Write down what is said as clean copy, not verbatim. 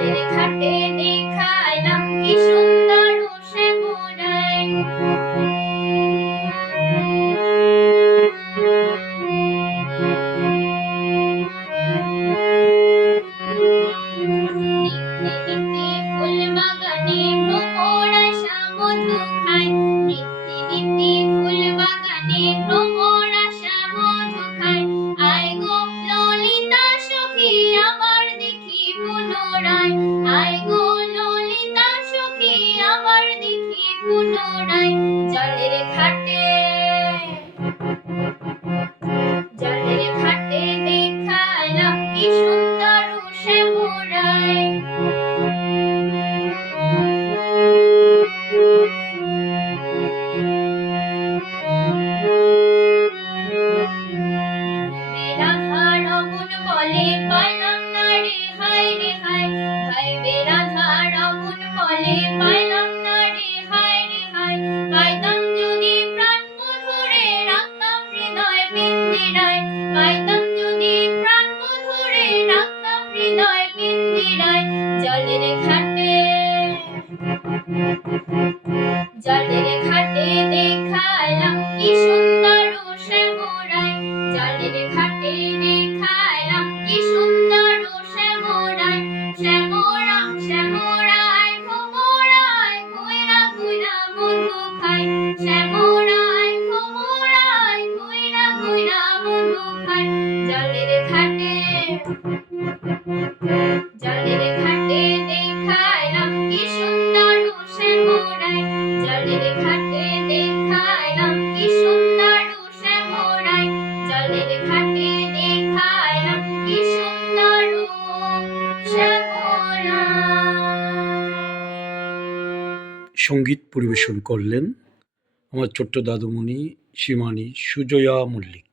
জলের ঘাটে দেখাইলাম কি সুন্দর শ্যামরায়। নিত্যে নিত্যে ফুল বাগানে ভ্রমরা মধু খায়। নিত্যে নিত্যে ফুল বাগানে ভ্রমরা মধু খায়। আয় গো ললিতা সখী আমার দেখি পুনরায়। আয় গো ললিতা সখী আমার দেখি পুনরায়। জলের ঘাটে দেখাইলাম কি সুন্দর শ্যামরায়। রাধা রমন বলে পাইলাম না রে হায় রে হায়। ভাইবে রাধা রমন বলে পাইলাম না রে হায় রে হায়। পাইতাম যদি প্রাণ মধুরে রাখতাম হৃদয় পিঞ্জিরায়। পাইতাম যদি প্রাণ মধুরে রাখতাম হৃদয় পিঞ্জিরায়। জলের ঘাটে দেখাইলাম কি সুন্দর শ্যামরায়। জলের ঘাটে দেখাইলাম কি সুন্দর শ্যামরায়। শ্যামরা শ্যামরায় ভ্রমরায় ঘুইরা ঘুইরা মধু খায়। শ্যামরায় ভ্রমরায় ঘুইরা ঘুইরা মধু খায়। জলের ঘাটে দেখাইলাম কি সুন্দর শ্যামরায়। জলের ঘাটে দেখাইলাম কি সুন্দর শ্যামরায়। জলের ঘাটে দেখাইলাম কি সুন্দর শ্যামরায়। সঙ্গীত পরিবেশন করলেন আমার ছোট্ট দাদুমণি শ্রীমানী সুজয়া মল্লিক।